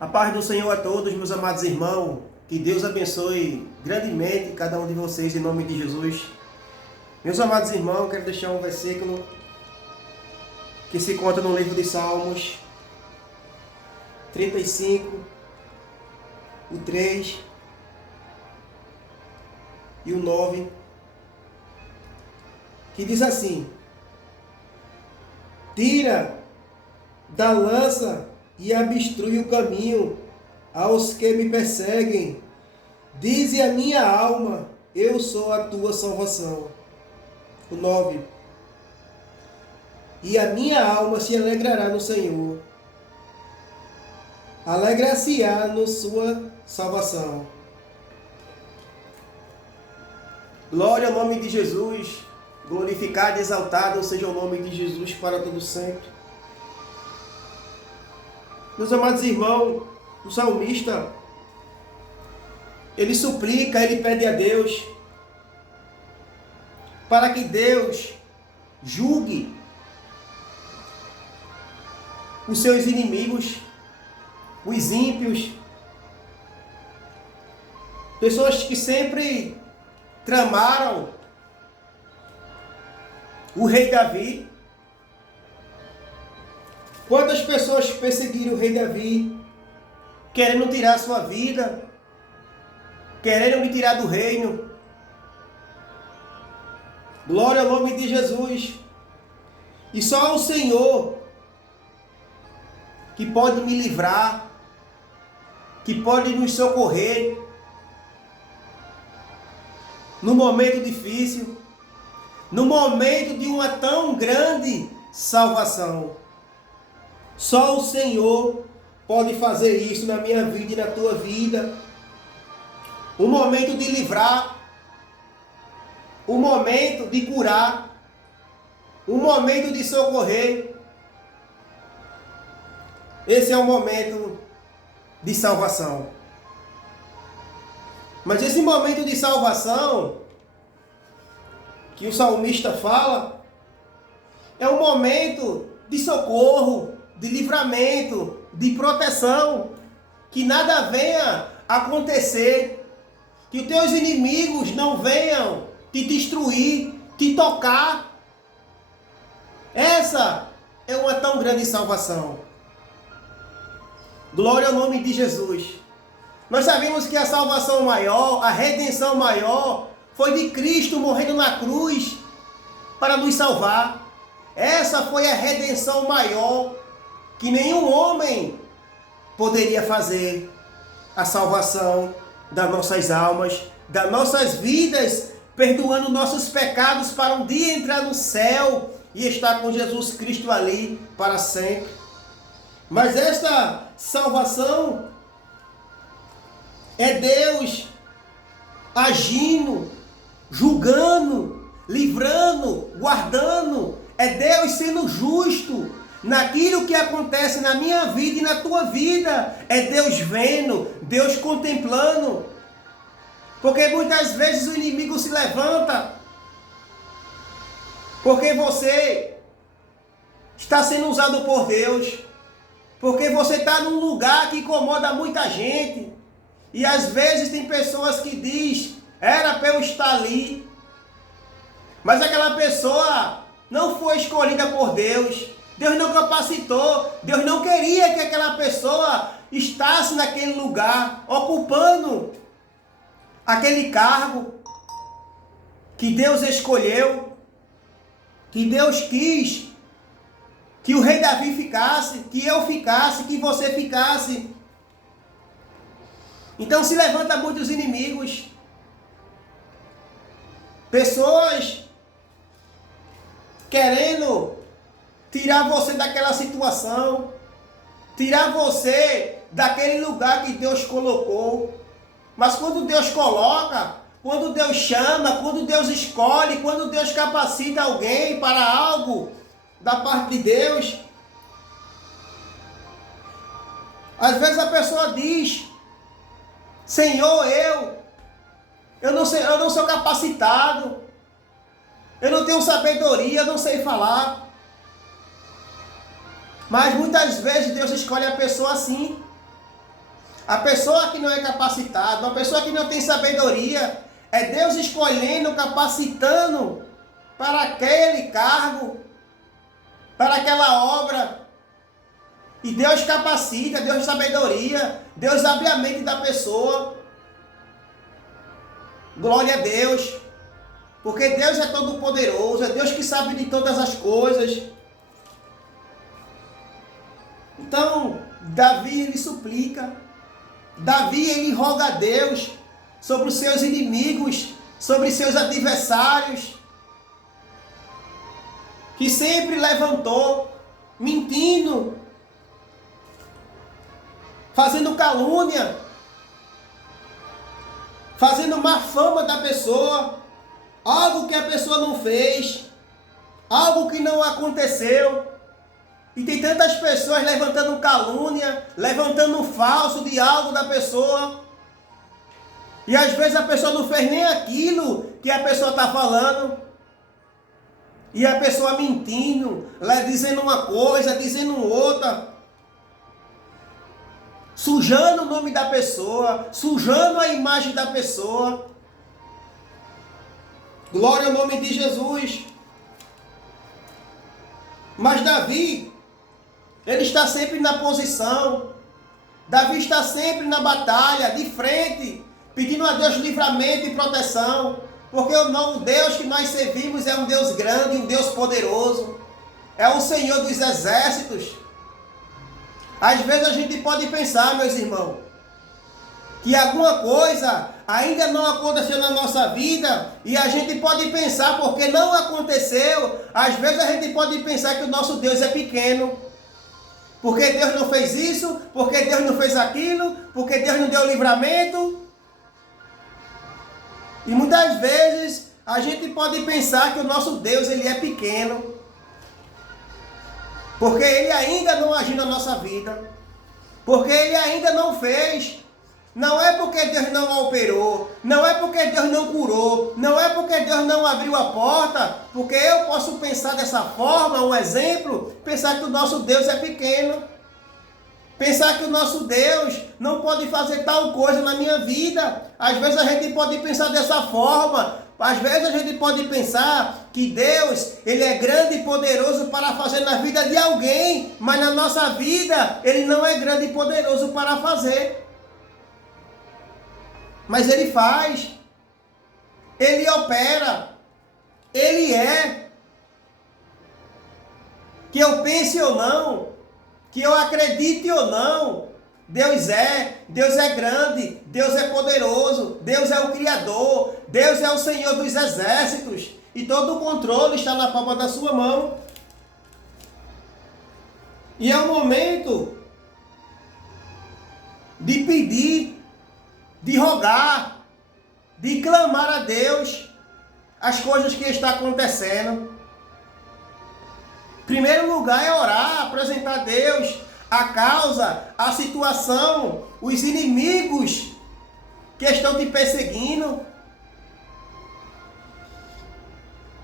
A paz do Senhor a todos, meus amados irmãos. Que Deus abençoe grandemente cada um de vocês, em nome de Jesus. Meus amados irmãos, quero deixar um versículo que se encontra no livro de Salmos 35, o 3 e o 9, que diz assim: Tira da lança e obstrui o caminho aos que me perseguem. Dize a minha alma, eu sou a tua salvação. O 9. E a minha alma se alegrará no Senhor. Alegrar-se-á na sua salvação. Glória ao nome de Jesus. Glorificado e exaltado seja o nome de Jesus para todo sempre. Meus amados irmãos, o salmista, ele suplica, ele pede a Deus para que Deus julgue os seus inimigos, os ímpios, pessoas que sempre tramaram o rei Davi. Quantas pessoas perseguiram o rei Davi, querendo tirar sua vida, querendo me tirar do reino. Glória ao nome de Jesus. E só o Senhor que pode me livrar, que pode nos socorrer no momento difícil, no momento de uma tão grande salvação. Só o Senhor pode fazer isso na minha vida e na tua vida. O momento de livrar, o momento de curar, o momento de socorrer. Esse é o momento de salvação. Mas esse momento de salvação que o salmista fala é um momento de socorro, de livramento, de proteção, que nada venha acontecer, que os teus inimigos não venham te destruir, te tocar. Essa é uma tão grande salvação. Glória ao nome de Jesus. Nós sabemos que a salvação maior, a redenção maior, foi de Cristo morrendo na cruz para nos salvar. Essa foi a redenção maior que nenhum homem poderia fazer. A salvação das nossas almas, das nossas vidas, perdoando nossos pecados para um dia entrar no céu e estar com Jesus Cristo ali para sempre. Mas esta salvação é Deus agindo, julgando, livrando, guardando. É Deus sendo justo naquilo que acontece na minha vida e na tua vida. É Deus vendo, Deus contemplando. Porque muitas vezes o inimigo se levanta porque você está sendo usado por Deus, porque você está num lugar que incomoda muita gente. E às vezes tem pessoas que dizem, era para eu estar ali. Mas aquela pessoa não foi escolhida por Deus. Deus não capacitou. Deus não queria que aquela pessoa estivesse naquele lugar, ocupando aquele cargo que Deus escolheu, que Deus quis que o rei Davi ficasse, que eu ficasse, que você ficasse. Então se levanta muitos inimigos, pessoas querendo tirar você daquela situação, tirar você daquele lugar que Deus colocou. Mas quando Deus coloca, quando Deus chama, quando Deus escolhe, quando Deus capacita alguém para algo da parte de Deus, às vezes a pessoa diz, Senhor, eu não sou capacitado, eu não tenho sabedoria, eu não sei falar. Mas muitas vezes Deus escolhe a pessoa assim, A pessoa que não é capacitada, uma pessoa que não tem sabedoria, é Deus escolhendo, capacitando para aquele cargo, para aquela obra. E Deus capacita, Deus dá sabedoria, Deus abre a mente da pessoa. Glória a Deus. Porque Deus é todo poderoso, é Deus que sabe de todas as coisas. Então, Davi, ele suplica. Davi, ele roga a Deus sobre os seus inimigos, sobre seus adversários, que sempre levantou, mentindo, fazendo calúnia, fazendo má fama da pessoa, algo que a pessoa não fez, algo que não aconteceu. E tem tantas pessoas levantando calúnia, levantando falso de algo da pessoa. E às vezes a pessoa não fez nem aquilo que a pessoa está falando. E a pessoa mentindo, dizendo uma coisa, dizendo outra. Sujando o nome da pessoa, sujando a imagem da pessoa. Glória ao nome de Jesus. Mas Davi, ele está sempre na posição. Davi está sempre na batalha, de frente, pedindo a Deus livramento e proteção. Porque o Deus que nós servimos é um Deus grande, um Deus poderoso. É o Senhor dos exércitos. Às vezes a gente pode pensar, meus irmãos, que alguma coisa ainda não aconteceu na nossa vida, e a gente pode pensar, porque não aconteceu, às vezes a gente pode pensar que o nosso Deus é pequeno, porque Deus não fez isso, porque Deus não fez aquilo, porque Deus não deu livramento. E muitas vezes a gente pode pensar que o nosso Deus, ele é pequeno, porque ele ainda não agiu na nossa vida, porque ele ainda não fez. Não é porque Deus não operou, não é porque Deus não curou, não é porque Deus não abriu a porta, porque eu posso pensar dessa forma, um exemplo, pensar que o nosso Deus é pequeno, pensar que o nosso Deus não pode fazer tal coisa na minha vida. Às vezes a gente pode pensar dessa forma, às vezes a gente pode pensar que Deus, ele é grande e poderoso para fazer na vida de alguém, mas na nossa vida ele não é grande e poderoso para fazer. Mas ele faz, ele opera, ele é. Que eu pense ou não, que eu acredite ou não, Deus é grande, Deus é poderoso, Deus é o Criador, Deus é o Senhor dos exércitos, e todo o controle está na palma da sua mão. E é o momento de pedir, de rogar, de clamar a Deus as coisas que estão acontecendo. Primeiro lugar é orar, apresentar a Deus a causa, a situação, os inimigos que estão te perseguindo.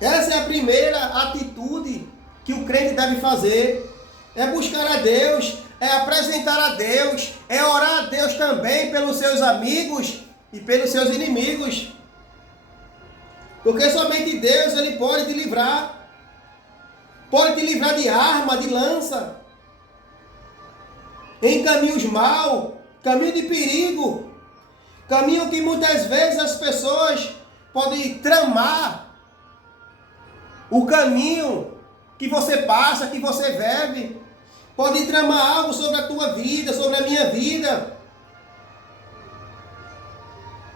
Essa é a primeira atitude que o crente deve fazer. É buscar a Deus, é apresentar a Deus, é orar a Deus também pelos seus amigos e pelos seus inimigos. Porque somente Deus, ele pode te livrar. Pode te livrar de arma, de lança. Em caminhos maus, caminho de perigo. Caminho que muitas vezes as pessoas podem tramar. O caminho que você passa, que você vive. Pode tramar algo sobre a tua vida, sobre a minha vida,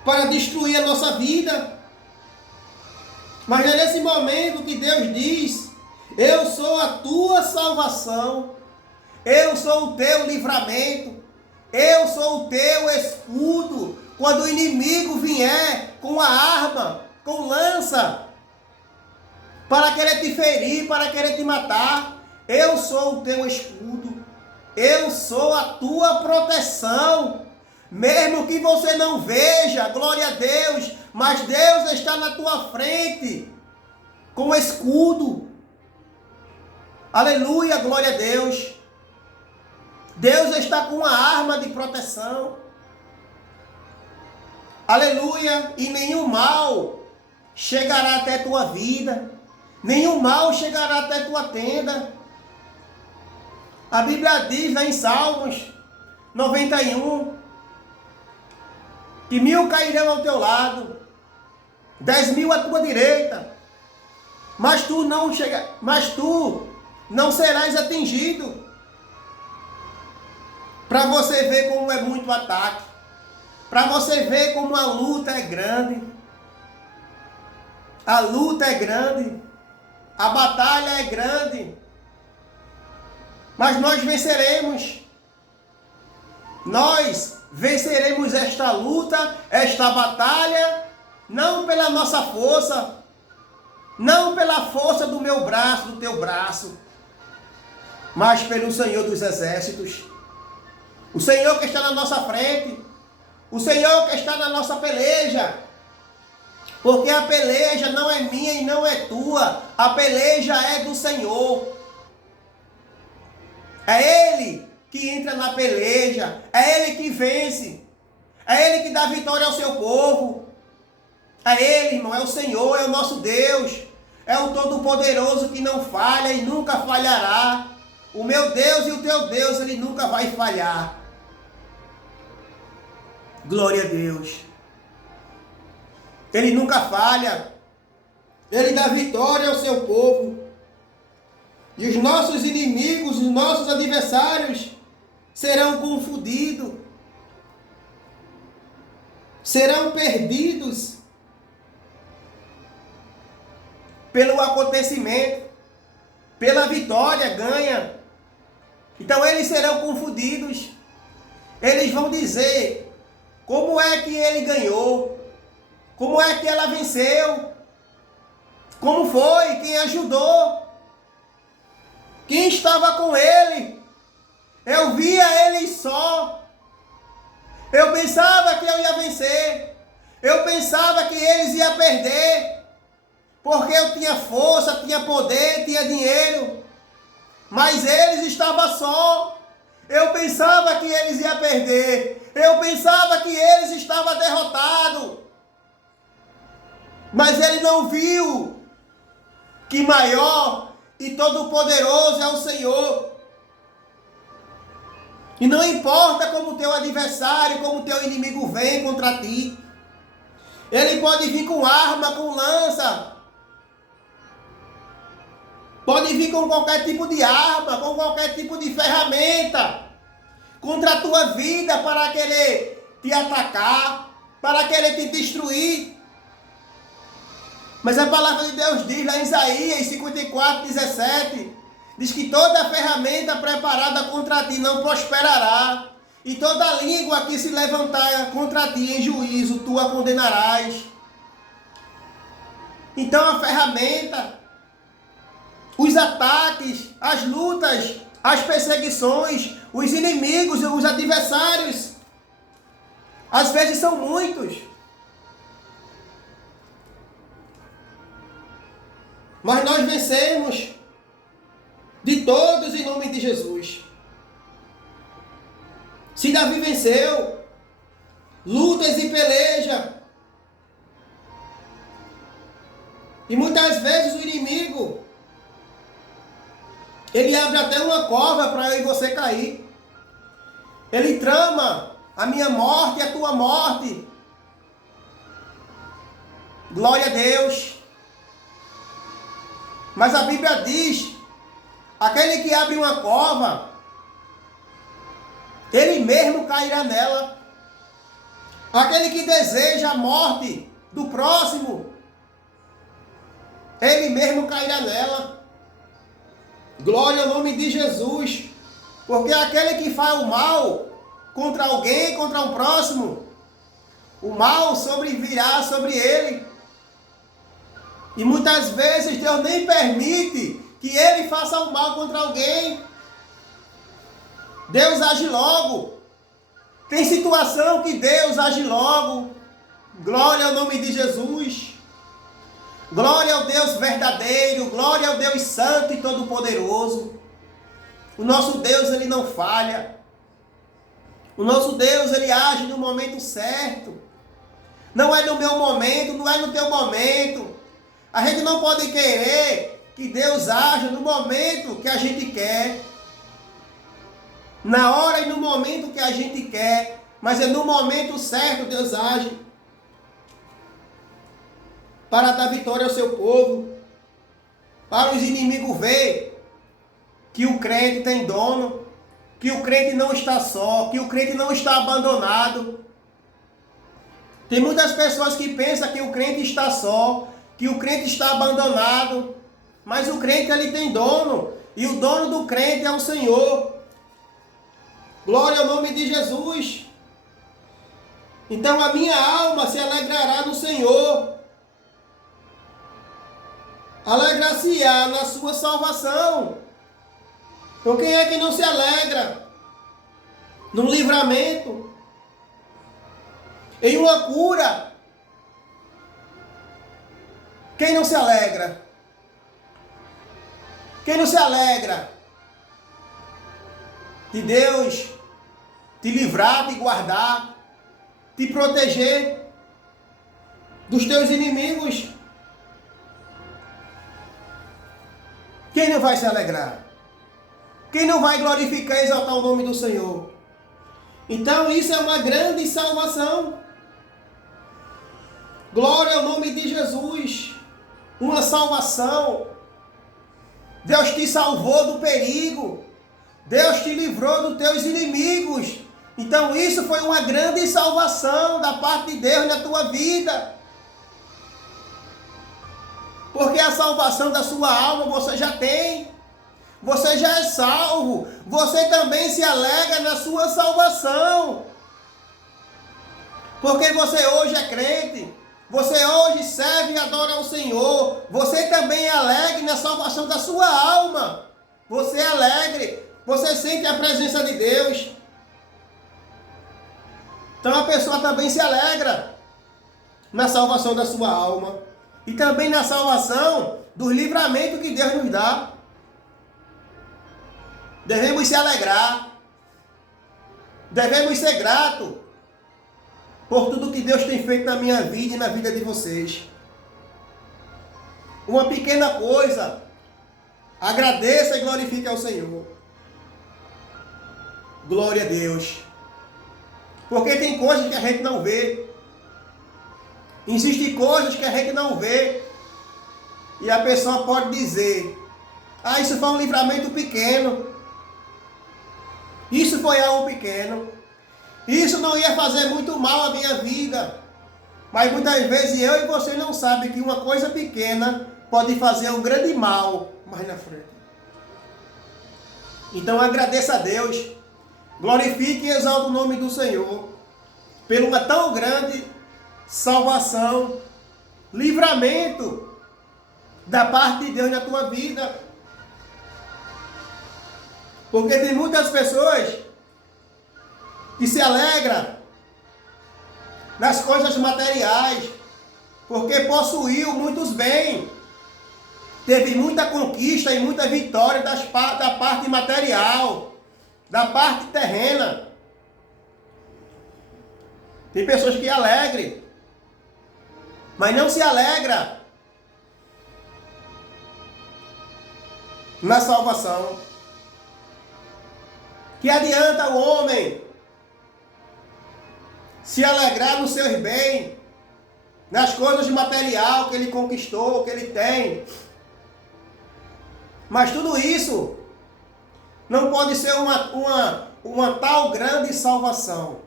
para destruir a nossa vida. Mas é nesse momento que Deus diz: eu sou a tua salvação, eu sou o teu livramento, eu sou o teu escudo. Quando o inimigo vier com a arma, com lança, para querer te ferir, para querer te matar, eu sou o teu escudo, eu sou a tua proteção, mesmo que você não veja, glória a Deus, mas Deus está na tua frente, com escudo, aleluia, glória a Deus, Deus está com uma arma de proteção, Aleluia, e nenhum mal chegará até tua vida, nenhum mal chegará até tua tenda. A Bíblia diz lá em Salmos 91, que 1000 cairão ao teu lado, 10.000 à tua direita, mas tu não serás atingido. Para você ver como é muito ataque, para você ver como a luta é grande. A luta é grande, a batalha é grande, mas nós venceremos. Nós venceremos esta luta, esta batalha, não pela nossa força, não pela força do meu braço, do teu braço, mas pelo Senhor dos Exércitos. O Senhor que está na nossa frente, o Senhor que está na nossa peleja, porque a peleja não é minha e não é tua, a peleja é do Senhor. É Ele que entra na peleja, é Ele que vence, é Ele que dá vitória ao seu povo. É Ele, irmão, é o Senhor, é o nosso Deus, é o Todo-Poderoso que não falha e nunca falhará. O meu Deus e o teu Deus, Ele nunca vai falhar. Glória a Deus. Ele nunca falha. Ele dá vitória ao seu povo. E os nossos inimigos, os nossos adversários serão confundidos. Serão perdidos pelo acontecimento, pela vitória ganha. Então eles serão confundidos. Eles vão dizer: como é que ele ganhou? Como é que ela venceu? Como foi? Quem ajudou? Quem estava com ele? Eu via ele só. Eu pensava que eu ia vencer. Eu pensava que eles iam perder. Porque eu tinha força, tinha poder, tinha dinheiro. Mas eles estavam só. Eu pensava que eles iam perder. Eu pensava que eles estavam derrotados. Mas ele não viu que maior e todo-poderoso é o Senhor. E não importa como o teu adversário, como o teu inimigo vem contra ti. Ele pode vir com arma, com lança. Pode vir com qualquer tipo de arma, com qualquer tipo de ferramenta contra a tua vida para querer te atacar, para querer te destruir. Mas a palavra de Deus diz lá em Isaías 54:17, diz que toda ferramenta preparada contra ti não prosperará, e toda língua que se levantar contra ti em juízo, tu a condenarás. Então a ferramenta, os ataques, as lutas, as perseguições, os inimigos, os adversários, às vezes são muitos. Mas nós vencemos de todos em nome de Jesus. Se Davi venceu, lutas e peleja. E muitas vezes o inimigo, ele abre até uma cova para eu e você cair. Ele trama a minha morte e a tua morte. Glória a Deus. Mas a Bíblia diz, aquele que abre uma cova, ele mesmo cairá nela. Aquele que deseja a morte do próximo, ele mesmo cairá nela. Glória ao nome de Jesus. Porque aquele que faz o mal contra alguém, contra um próximo, o mal sobrevirá sobre ele. E muitas vezes Deus nem permite que ele faça o mal contra alguém. Deus age logo. Tem situação que Deus age logo. Glória ao nome de Jesus. Glória ao Deus verdadeiro. Glória ao Deus santo e todo-poderoso. O nosso Deus, ele não falha. O nosso Deus, ele age no momento certo. Não é no meu momento, não é no teu momento. A gente não pode querer que Deus haja no momento que a gente quer. Na hora e no momento que a gente quer. Mas é no momento certo Deus age. Para dar vitória ao seu povo. Para os inimigos ver que o crente tem dono. Que o crente não está só. Que o crente não está abandonado. Tem muitas pessoas que pensam que o crente está só. Que o crente está abandonado. Mas o crente ele tem dono. E o dono do crente é o Senhor. Glória ao nome de Jesus. Então a minha alma se alegrará no Senhor. Alegrar-se-á na sua salvação. Então quem é que não se alegra? No livramento. Em uma cura. Quem não se alegra? Quem não se alegra de Deus te livrar, te guardar, te proteger dos teus inimigos? Quem não vai se alegrar? Quem não vai glorificar e exaltar o nome do Senhor? Então isso é uma grande salvação. Glória ao nome de Jesus. Uma salvação. Deus te salvou do perigo. Deus te livrou dos teus inimigos. Então isso foi uma grande salvação da parte de Deus na tua vida. Porque a salvação da sua alma você já tem. Você já é salvo. Você também se alegra na sua salvação. Porque você hoje é crente. Você hoje serve e adora ao Senhor. Você também é alegre na salvação da sua alma. Você é alegre. Você sente a presença de Deus. Então a pessoa também se alegra na salvação da sua alma. E também na salvação do livramento que Deus nos dá. Devemos se alegrar. Devemos ser gratos por tudo que Deus tem feito na minha vida e na vida de vocês. Uma pequena coisa. Agradeça e glorifique ao Senhor. Glória a Deus. Porque tem coisas que a gente não vê. Existem coisas que a gente não vê. E a pessoa pode dizer: ah, isso foi um livramento pequeno. Isso foi algo pequeno. Isso não ia fazer muito mal à minha vida. Mas muitas vezes eu e você não sabem que uma coisa pequena pode fazer um grande mal mais na frente. Então agradeça a Deus. Glorifique e exalte o nome do Senhor. Por uma tão grande salvação. Livramento da parte de Deus na tua vida. Porque tem muitas pessoas que se alegram nas coisas materiais, porque possuiu muitos bens, teve muita conquista e muita vitória da parte material, da parte terrena. Tem pessoas que alegram, mas não se alegra na salvação. Que adianta o homem se alegrar nos seus bens, nas coisas de material que ele conquistou, que ele tem. Mas tudo isso não pode ser uma tal grande salvação.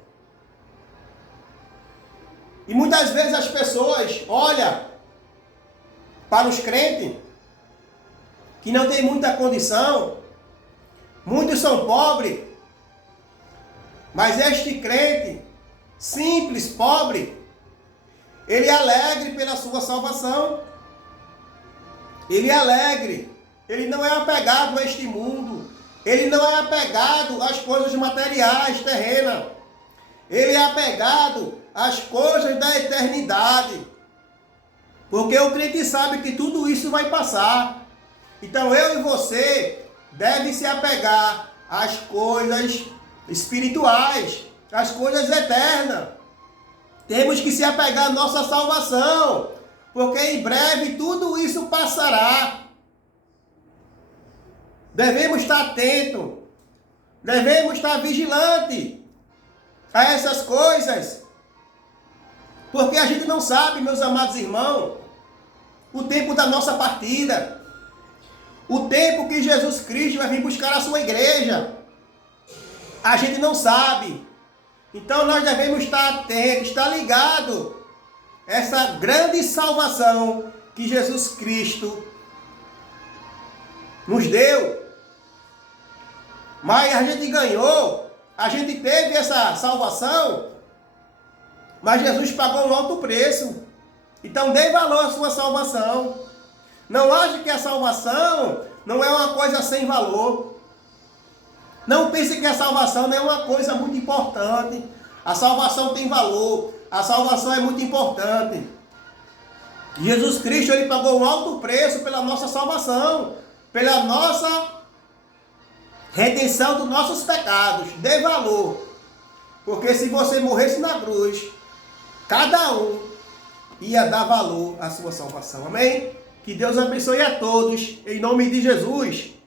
E muitas vezes as pessoas olham para os crentes que não têm muita condição, muitos são pobres, mas este crente simples, pobre, ele é alegre pela sua salvação. Ele é alegre. Ele não é apegado a este mundo. Ele não é apegado às coisas materiais, terrenas. Ele é apegado às coisas da eternidade. Porque o crente sabe que tudo isso vai passar. Então eu e você devem se apegar às coisas espirituais, as coisas eternas. Temos que se apegar à nossa salvação, porque em breve tudo isso passará. Devemos estar atentos, devemos estar vigilantes a essas coisas, porque a gente não sabe, meus amados irmãos, o tempo da nossa partida, o tempo que Jesus Cristo vai vir buscar a sua igreja. A gente não sabe. Então nós devemos estar atentos, estar ligados a essa grande salvação que Jesus Cristo nos deu. Mas a gente ganhou, a gente teve essa salvação, mas Jesus pagou um alto preço. Então dê valor à sua salvação. Não ache que a salvação não é uma coisa sem valor. Não pense que a salvação não é uma coisa muito importante. A salvação tem valor. A salvação é muito importante. Jesus Cristo, ele pagou um alto preço pela nossa salvação, pela nossa redenção dos nossos pecados. Dê valor. Porque se você morresse na cruz, cada um ia dar valor à sua salvação. Amém? Que Deus abençoe a todos. Em nome de Jesus.